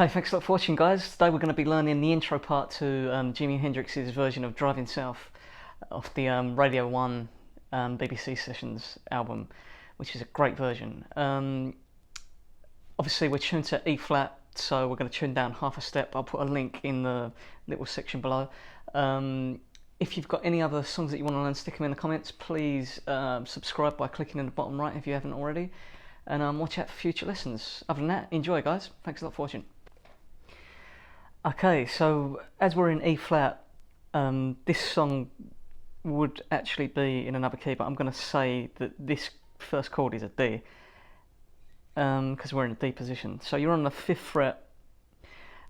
Okay, thanks a lot for watching, guys. Today we're going to be learning the intro part to Jimi Hendrix's version of Drivin South off the Radio 1 BBC Sessions album, which is a great version. Obviously we're tuned to E flat, so we're going to tune down half a step. I'll put a link in the little section below. If you've got any other songs that you want to learn, stick them in the comments. Please subscribe by clicking in the bottom right if you haven't already, and watch out for future lessons. Other than that, enjoy, guys. Thanks a lot for watching. Okay, so as we're in E flat, this song would actually be in another key, but I'm going to say that this first chord is a D, because we're in a D position. So you're on the 5th fret,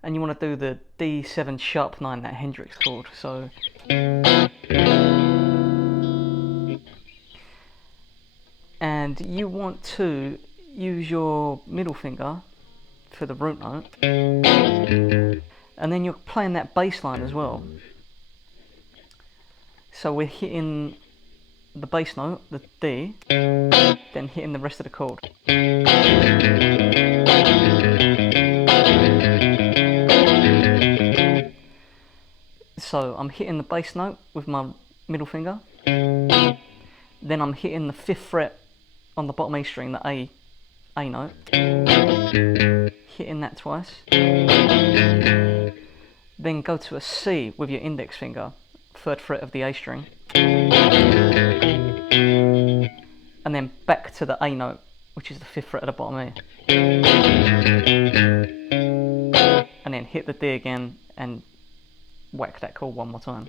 and you want to do the D7 sharp 9, that Hendrix chord. So and you want to use your middle finger for the root note, and then you're playing that bass line as well. So we're hitting the bass note, the D, then hitting the rest of the chord. So I'm hitting the bass note with my middle finger, then I'm hitting the 5th fret on the bottom E string, the A note, hitting that twice, then go to a C with your index finger, 3rd fret of the A string, and then back to the A note, which is the 5th fret at the bottom E, and then hit the D again and whack that chord one more time.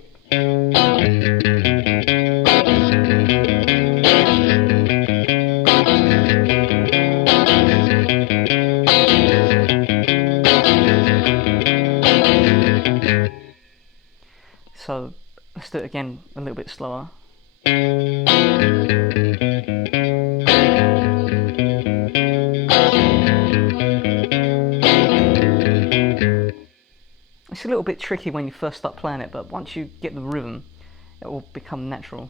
So let's do it again a little bit slower. It's a little bit tricky when you first start playing it, but once you get the rhythm, it will become natural.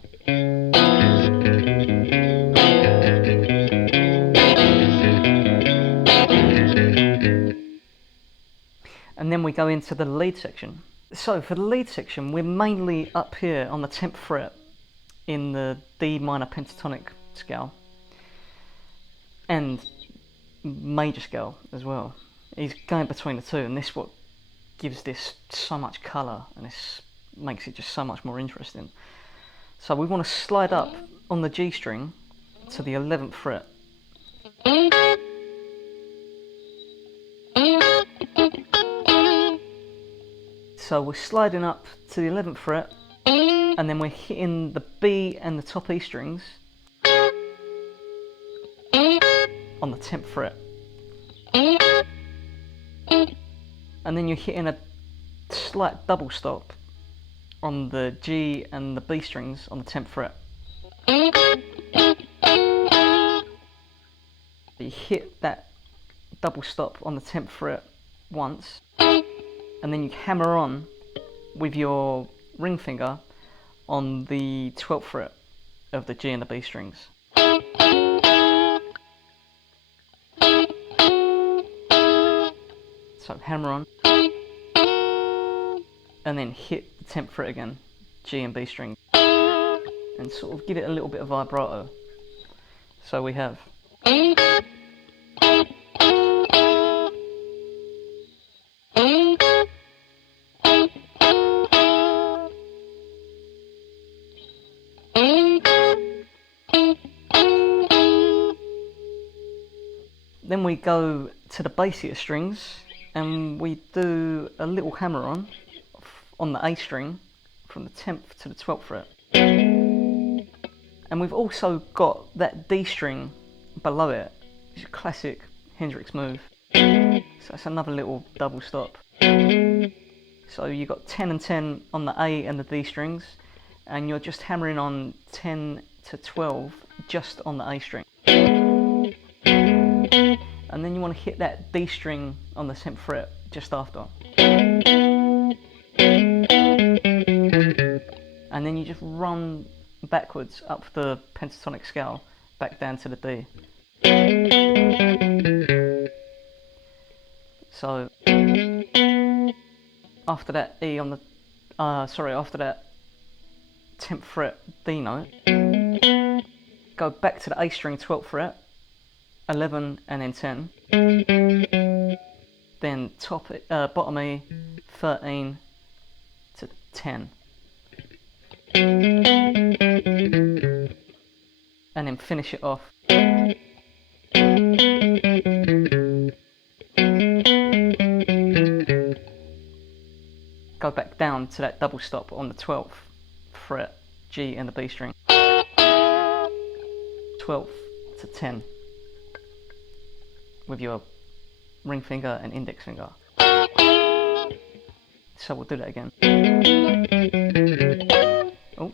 And then we go into the lead section. So for the lead section, we're mainly up here on the 10th fret in the D minor pentatonic scale and major scale as well. He's going between the two, and this is what gives this so much colour, and this makes it just so much more interesting. So we want to slide up on the G string to the 11th fret. So we're sliding up to the 11th fret, and then we're hitting the B and the top E strings on the 10th fret. And then you're hitting a slight double stop on the G and the B strings on the 10th fret. You hit that double stop on the 10th fret once, and then you hammer on with your ring finger on the 12th fret of the G and the B strings. So hammer on, and then hit the 10th fret again, G and B string, and sort of give it a little bit of vibrato. So we have. Then we go to the bassier strings, and we do a little hammer on the A string from the 10th to the 12th fret. And we've also got that D string below it, which is a classic Hendrix move. So it's another little double stop. So you've got 10 and 10 on the A and the D strings, and you're just hammering on 10 to 12 just on the A string. And then you want to hit that D string on the 10th fret just after. And then you just run backwards up the pentatonic scale back down to the D. So after that E on the after that 10th fret D note, go back to the A string 12th fret, 11 and then 10, then bottom E 13 to 10, and then finish it off. Go back down to that double stop on the 12th fret G and the B string, 12 to 10 with your ring finger and index finger. So we'll do that again. Oh.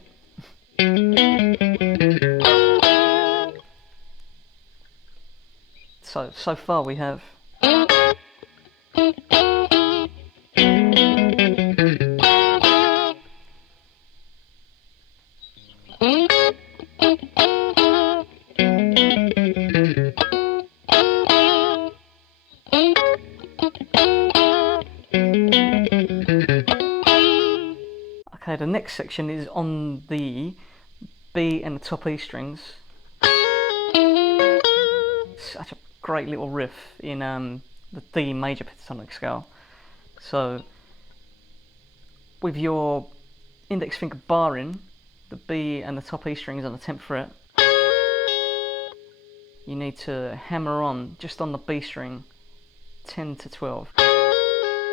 So far we have okay, the next section is on the B and the top E strings. Such a great little riff in the D major pentatonic scale. So with your index finger barring the B and the top E strings on the 10th fret, you need to hammer on just on the B string 10 to 12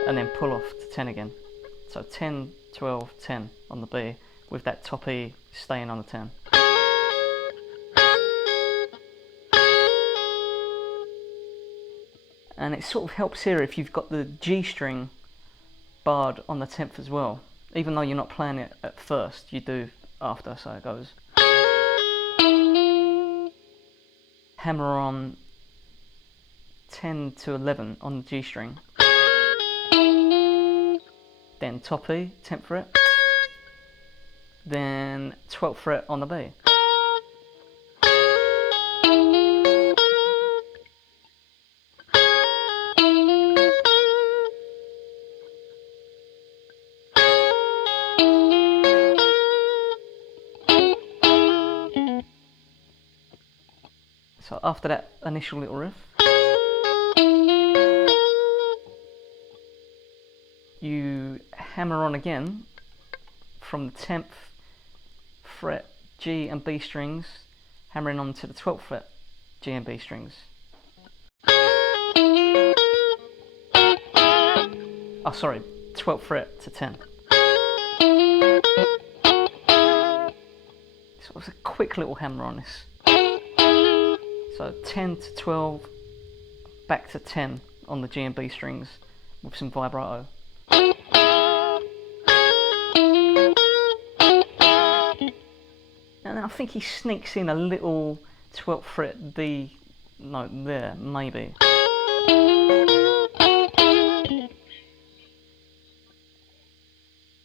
and then pull off to 10 again. So 10, 12, 10 on the B with that top E staying on the 10. And it sort of helps here if you've got the G string barred on the 10th as well. Even though you're not playing it at first, you do after, so it goes. Hammer on 10 to 11 on the G string. Then top E, 10th fret. Then 12th fret on the B. So after that initial little riff, you hammer on again from the 10th fret G and B strings, hammering on to the 12th fret G and B strings. Oh sorry, 12th fret to 10. So it's a quick little hammer on this. So 10 to 12, back to 10 on the G and B strings with some vibrato. And I think he sneaks in a little 12th fret D note there, maybe.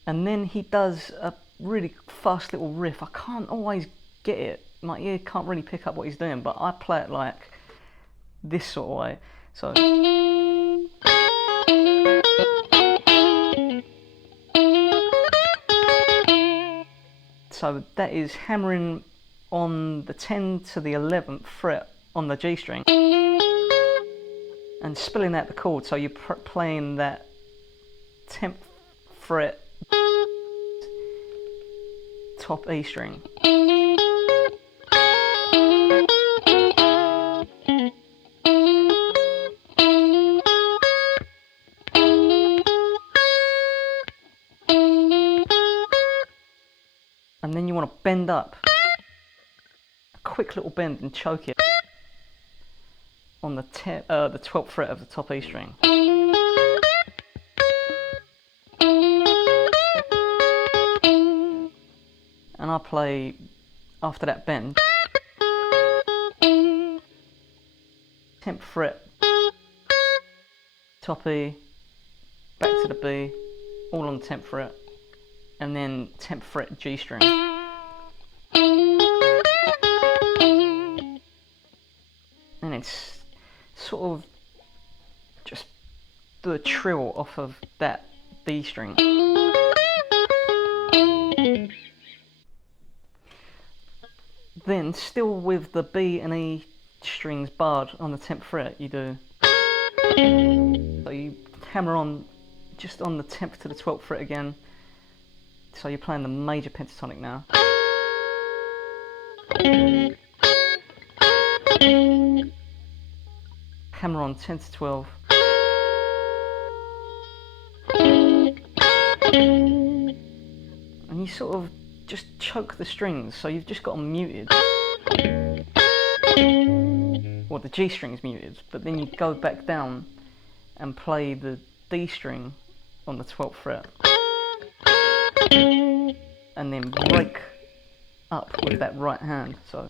And then he does a really fast little riff. I can't always get it. My ear can't really pick up what he's doing, but I play it like this sort of way. So that is hammering on the 10 to the 11th fret on the G string and spilling out the chord, so you're playing that 10th fret top E string. And then you want to bend up, a quick little bend and choke it on the the 12th fret of the top E string. And I play after that bend, 10th fret, top E, back to the B, all on the 10th fret, and then 10th fret G string. And it's sort of just do a trill off of that D string. Then, still with the B and E strings barred on the 10th fret, you do. So you hammer on just on the 10th to the 12th fret again. So you're playing the major pentatonic now. Hammer on 10 to 12. And you sort of just choke the strings, so you've just got them muted. Well, the G string's muted, but then you go back down and play the D string on the 12th fret. And then break up with that right hand, so.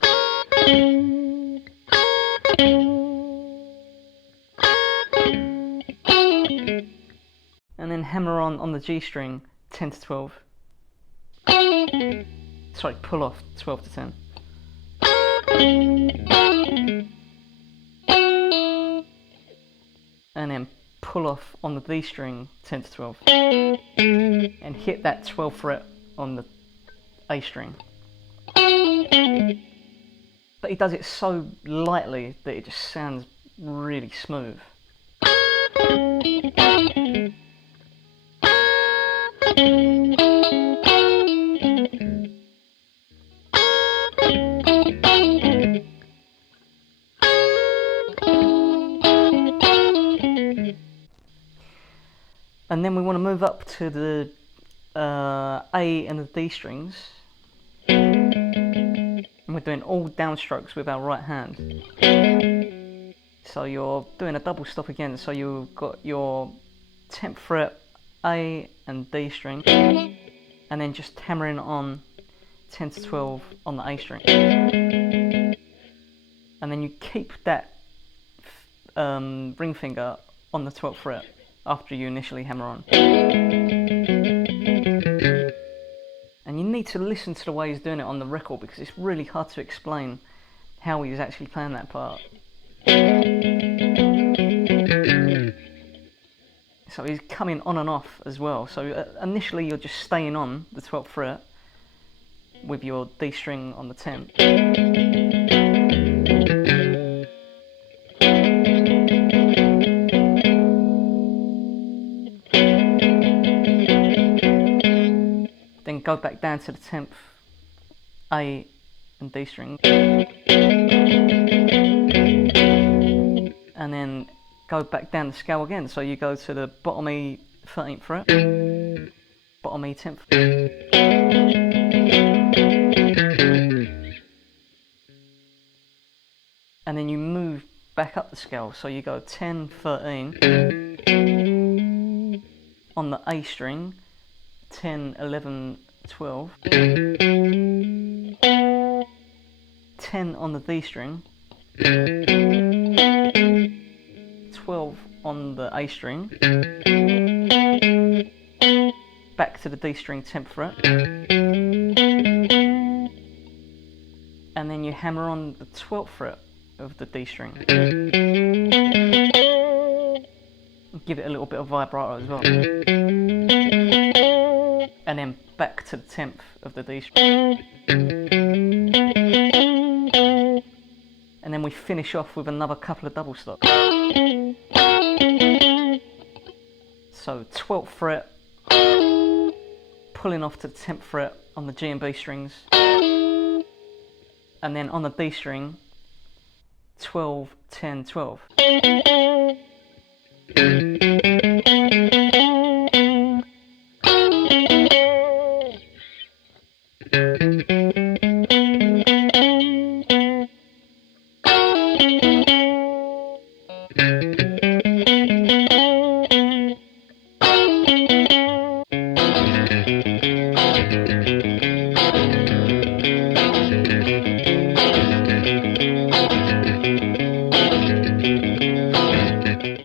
And then hammer on the G string 10 to 12. Sorry, pull off 12 to 10. And then pull off on the D string 10 to 12. And hit that 12th fret on the A string. But he does it so lightly that it just sounds really smooth. And then we want to move up to the A and the D strings. And we're doing all downstrokes with our right hand. So you're doing a double stop again, so you've got your 10th fret A and D string, and then just hammering on 10 to 12 on the A string. And then you keep that ring finger on the 12th fret after you initially hammer on. And you need to listen to the way he's doing it on the record, because it's really hard to explain how he was actually playing that part. So he's coming on and off as well. So initially you're just staying on the 12th fret with your D string on the 10th. Then go back down to the 10th, A and D string. And then go back down the scale again. So you go to the bottom E 13th fret, bottom E 10th. And then you move back up the scale. So you go 10, 13 on the A string, 10, 11, 12, 10 on the D string, 12 on the A string, back to the D string 10th fret, and then you hammer on the 12th fret of the D string. Give it a little bit of vibrato as well. And then back to the 10th of the D string. And then we finish off with another couple of double stops. So 12th fret, pulling off to the 10th fret on the G and B strings, and then on the D string, 12, 10, 12.